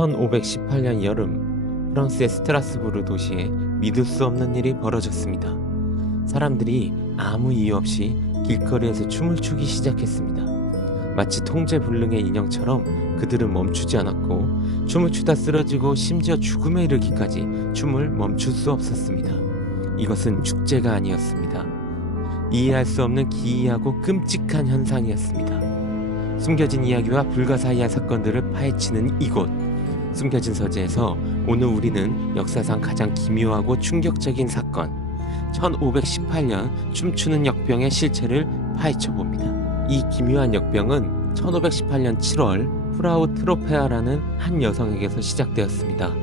1518년 여름 프랑스의 스트라스부르 도시에 믿을 수 없는 일이 벌어졌습니다. 사람들이 아무 이유 없이 길거리에서 춤을 추기 시작했습니다. 마치 통제불능의 인형처럼 그들은 멈추지 않았고 춤을 추다 쓰러지고 심지어 죽음에 이르기까지 춤을 멈출 수 없었습니다. 이것은 축제가 아니었습니다. 이해할 수 없는 기이하고 끔찍한 현상이었습니다. 숨겨진 이야기와 불가사의한 사건들을 파헤치는 이곳 숨겨진 서재에서 오늘 우리는 역사상 가장 기묘하고 충격적인 사건 1518년 춤추는 역병의 실체를 파헤쳐 봅니다. 이 기묘한 역병은 1518년 7월 프라우 트로페아라는 한 여성에게서 시작되었습니다.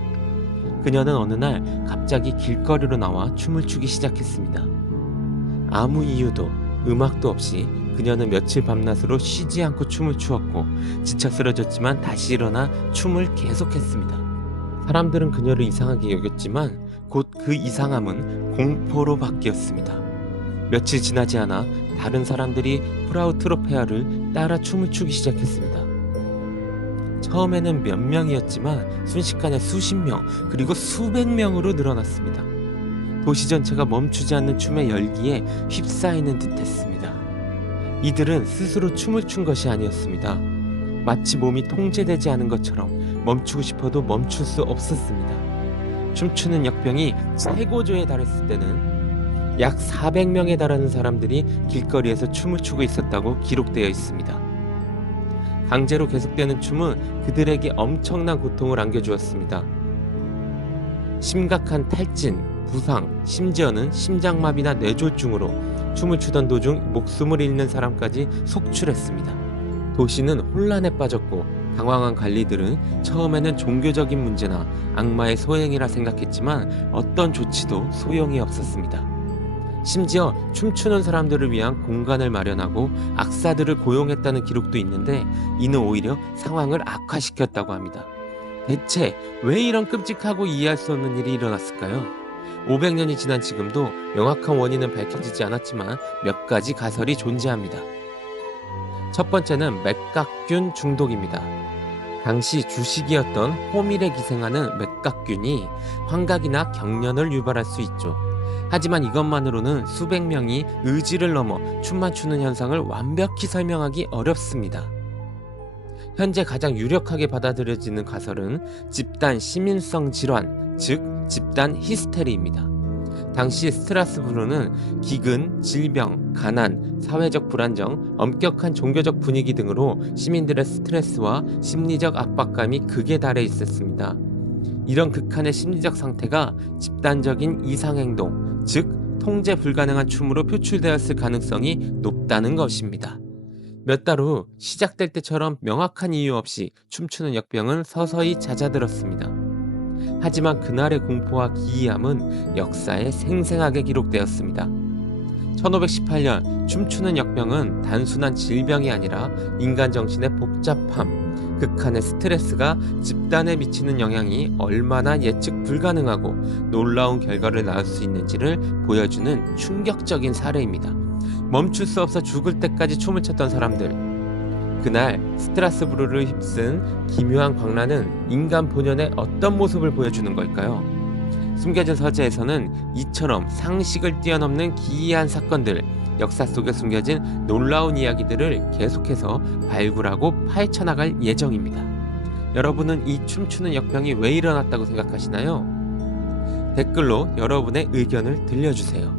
그녀는 어느 날 갑자기 길거리로 나와 춤을 추기 시작했습니다. 아무 이유도 음악도 없이 그녀는 며칠 밤낮으로 쉬지 않고 춤을 추었고 지쳐 쓰러졌지만 다시 일어나 춤을 계속했습니다. 사람들은 그녀를 이상하게 여겼지만 곧 그 이상함은 공포로 바뀌었습니다. 며칠 지나지 않아 다른 사람들이 프라우 트로페아를 따라 춤을 추기 시작했습니다. 처음에는 몇 명이었지만 순식간에 수십 명 그리고 수백 명으로 늘어났습니다. 도시 전체가 멈추지 않는 춤의 열기에 휩싸이는 듯했습니다. 이들은 스스로 춤을 춘 것이 아니었습니다. 마치 몸이 통제되지 않은 것처럼 멈추고 싶어도 멈출 수 없었습니다. 춤추는 역병이 최고조에 달했을 때는 약 400명에 달하는 사람들이 길거리에서 춤을 추고 있었다고 기록되어 있습니다. 강제로 계속되는 춤은 그들에게 엄청난 고통을 안겨주었습니다. 심각한 탈진, 부상, 심지어는 심장마비나 뇌졸중으로 춤을 추던 도중 목숨을 잃는 사람까지 속출했습니다. 도시는 혼란에 빠졌고 당황한 관리들은 처음에는 종교적인 문제나 악마의 소행이라 생각했지만 어떤 조치도 소용이 없었습니다. 심지어 춤추는 사람들을 위한 공간을 마련하고 악사들을 고용했다는 기록도 있는데 이는 오히려 상황을 악화시켰다고 합니다. 대체 왜 이런 끔찍하고 이해할 수 없는 일이 일어났을까요? 500년이 지난 지금도 명확한 원인은 밝혀지지 않았지만 몇 가지 가설이 존재합니다. 첫 번째는 맥각균 중독입니다. 당시 주식이었던 호밀에 기생하는 맥각균이 환각이나 경련을 유발할 수 있죠. 하지만 이것만으로는 수백 명이 의지를 넘어 춤만 추는 현상을 완벽히 설명하기 어렵습니다. 현재 가장 유력하게 받아들여지는 가설은 집단 시민성 질환, 즉 집단 히스테리입니다. 당시 스트라스부르는 기근, 질병, 가난, 사회적 불안정, 엄격한 종교적 분위기 등으로 시민들의 스트레스와 심리적 압박감이 극에 달해 있었습니다. 이런 극한의 심리적 상태가 집단적인 이상행동, 즉 통제 불가능한 춤으로 표출되었을 가능성이 높다는 것입니다. 몇 달 후 시작될 때처럼 명확한 이유 없이 춤추는 역병은 서서히 잦아들었습니다. 하지만 그날의 공포와 기이함은 역사에 생생하게 기록되었습니다. 1518년 춤추는 역병은 단순한 질병이 아니라 인간 정신의 복잡함, 극한의 스트레스가 집단에 미치는 영향이 얼마나 예측 불가능하고 놀라운 결과를 낳을 수 있는지를 보여주는 충격적인 사례입니다. 멈출 수 없어 죽을 때까지 춤을 췄던 사람들. 그날 스트라스부르를 휩쓴 기묘한 광란은 인간 본연의 어떤 모습을 보여주는 걸까요? 숨겨진 서재에서는 이처럼 상식을 뛰어넘는 기이한 사건들, 역사 속에 숨겨진 놀라운 이야기들을 계속해서 발굴하고 파헤쳐 나갈 예정입니다. 여러분은 이 춤추는 역병이 왜 일어났다고 생각하시나요? 댓글로 여러분의 의견을 들려주세요.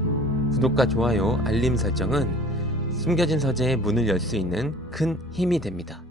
구독과 좋아요, 알림 설정은 숨겨진 서재의 문을 열 수 있는 큰 힘이 됩니다.